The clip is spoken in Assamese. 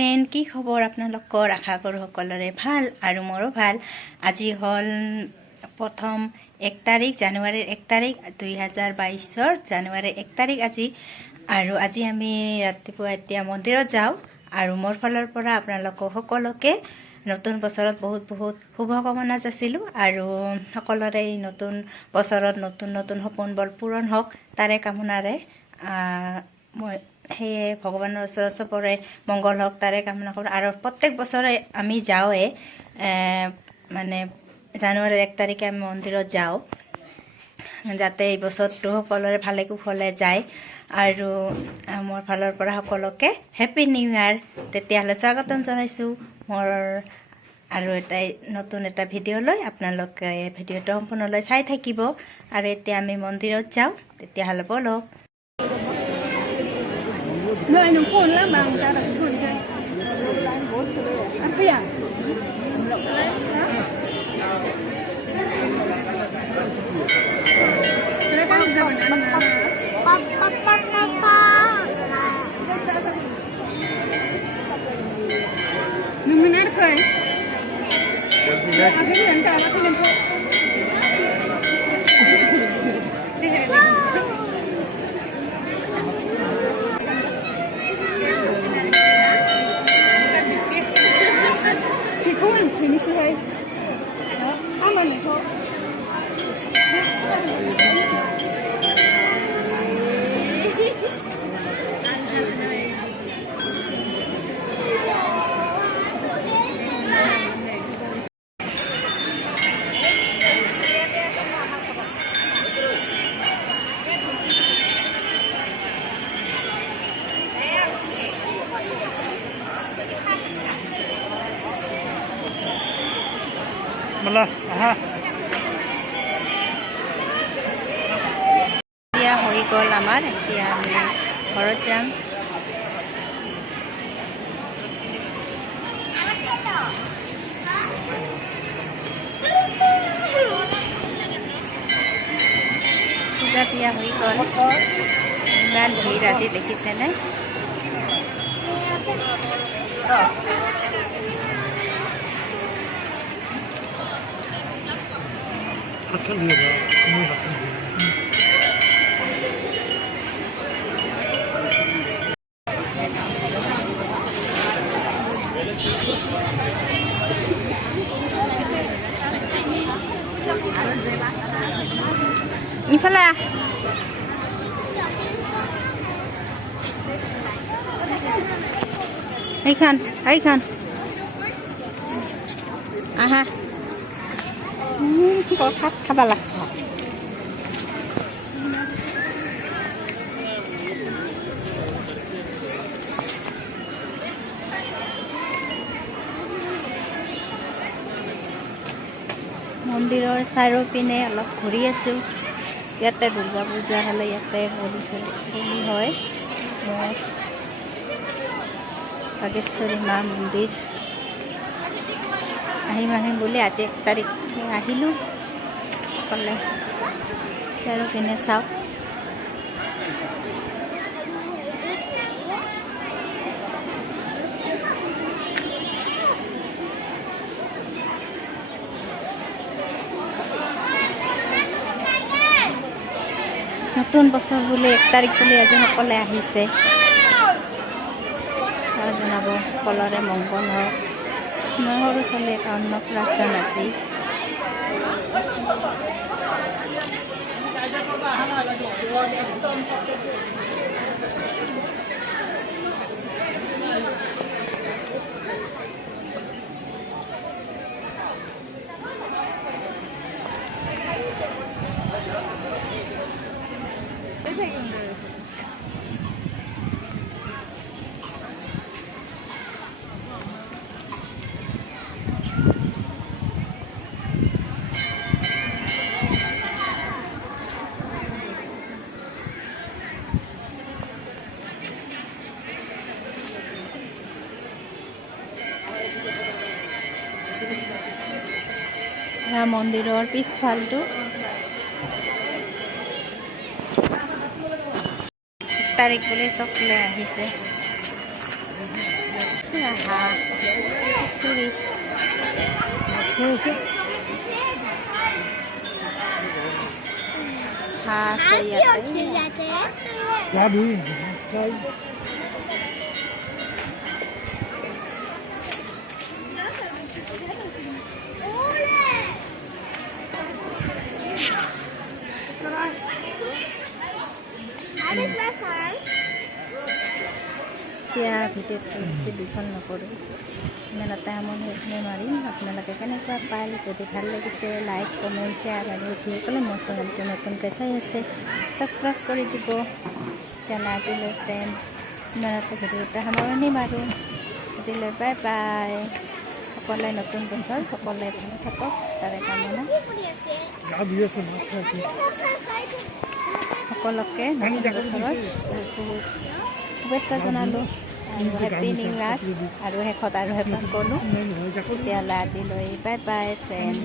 ফ্ৰেণ্ড, কি খবৰ আপোনালোকৰ? আশা কৰোঁ সকলোৰে ভাল আৰু মোৰো ভাল। আজি হ'ল প্ৰথম 1 তাৰিখ, জানুৱাৰীৰ 1 তাৰিখ 2022 জানুৱাৰীৰ 1 তাৰিখ আজি। আৰু আজি আমি ৰাতিপুৱা এতিয়া মন্দিৰত যাওঁ আৰু মোৰ ফালৰ পৰা আপোনালোকক সকলোকে নতুন বছৰত বহুত বহুত শুভকামনা যাচিলোঁ। আৰু সকলোৰে এই নতুন বছৰত নতুন নতুন সপোনবোৰ পূৰণ হওক তাৰে কামনাৰে মই সেয়ে ভগৱানৰ ওচৰত চবৰে মংগল হওক তাৰে কামনা কৰোঁ। আৰু প্ৰত্যেক বছৰে আমি যাওঁৱে, মানে জানুৱাৰীৰ 1 তাৰিখে আমি মন্দিৰত যাওঁ, যাতে এই বছৰটো সকলোৰে ভালে কুশলে যায়। আৰু মোৰ ফালৰ পৰা সকলোকে হেপী নিউ ইয়াৰ তেতিয়াহ'লে স্বাগতম জনাইছোঁ মোৰ আৰু নতুন এটা ভিডিঅ' লৈ। আপোনালোকে ভিডিঅ'টো সম্পূৰ্ণলৈ চাই থাকিব। আৰু এতিয়া আমি মন্দিৰত যাওঁ, তেতিয়াহ'লে ব'লক। Nơi anh phun lắm mà người ta đặt phun chơi. Ăn kìa. Mình ăn cười. Ăn cái gì ăn cái gì Malah, aha. Dia hoi gol amar, dia ami ঘৰত যাম। পূজা দিয়া হৈ গ'ল, ইমান ভিৰ আজি দেখিছেনে? ইফালে এইখান আহা ভাত খাবা লাগছে। মন্দিৰৰ চাৰিওপিনে অলপ ঘূৰি আছোঁ। ইয়াতে দুৰ্গা পূজা হ'লে ইয়াতে বলি হয়। বাগেশ্বৰী মা মন্দিৰ আহিম বুলি আজি 1 তাৰিখে আহিলোঁ। সকলে চাৰিওপিনে চাওক। নতুন বছৰ বুলি 1 তাৰিখ বুলি আজি সকলে আহিছে। জনাব সকলোৰে মংগল হওক। মই সৰু ছোৱালী এটা অন্নপ্ৰাশন আজি। মন্দিৰৰ পিছফালটো 1 তাৰিখ বুলি চকলে আহিছে। হাঁহ পুখুৰী হাঁহ আছে ইয়াতে এতিয়া ভিডিঅ'টো বেছি দীঘল নকৰোঁ ইমান এটা আমনি এইখিনি মাৰিম আপোনালোকে কেনেকুৱা পাল যদি ভাল লাগিছে লাইক কমেণ্ট শ্বেয়াৰ আৰু যিসকলে মোৰ চেনেলটো নতুনকৈ চাই আছে ছাবস্ক্ৰাইব কৰি দিব তেনে আজিলৈ ফ্ৰেণ্ড ইমান এটা ভিডিঅ'টা সামৰণি মাৰোঁ আজিলৈ বাই বাই সকলোৱে নতুন বছৰ সকলোৱে ভালে থাকক তাৰে কামনা সকলোকে নতুন বছৰত বহুত বহুত শুভেচ্ছা জনালোঁ আৰু হেপী নিউ ইয়াৰ আৰু শেষত আৰু হেপী ক'লোঁ তেতিয়াহ'লে আজিলৈ বাই বাই ফ্ৰেণ্ড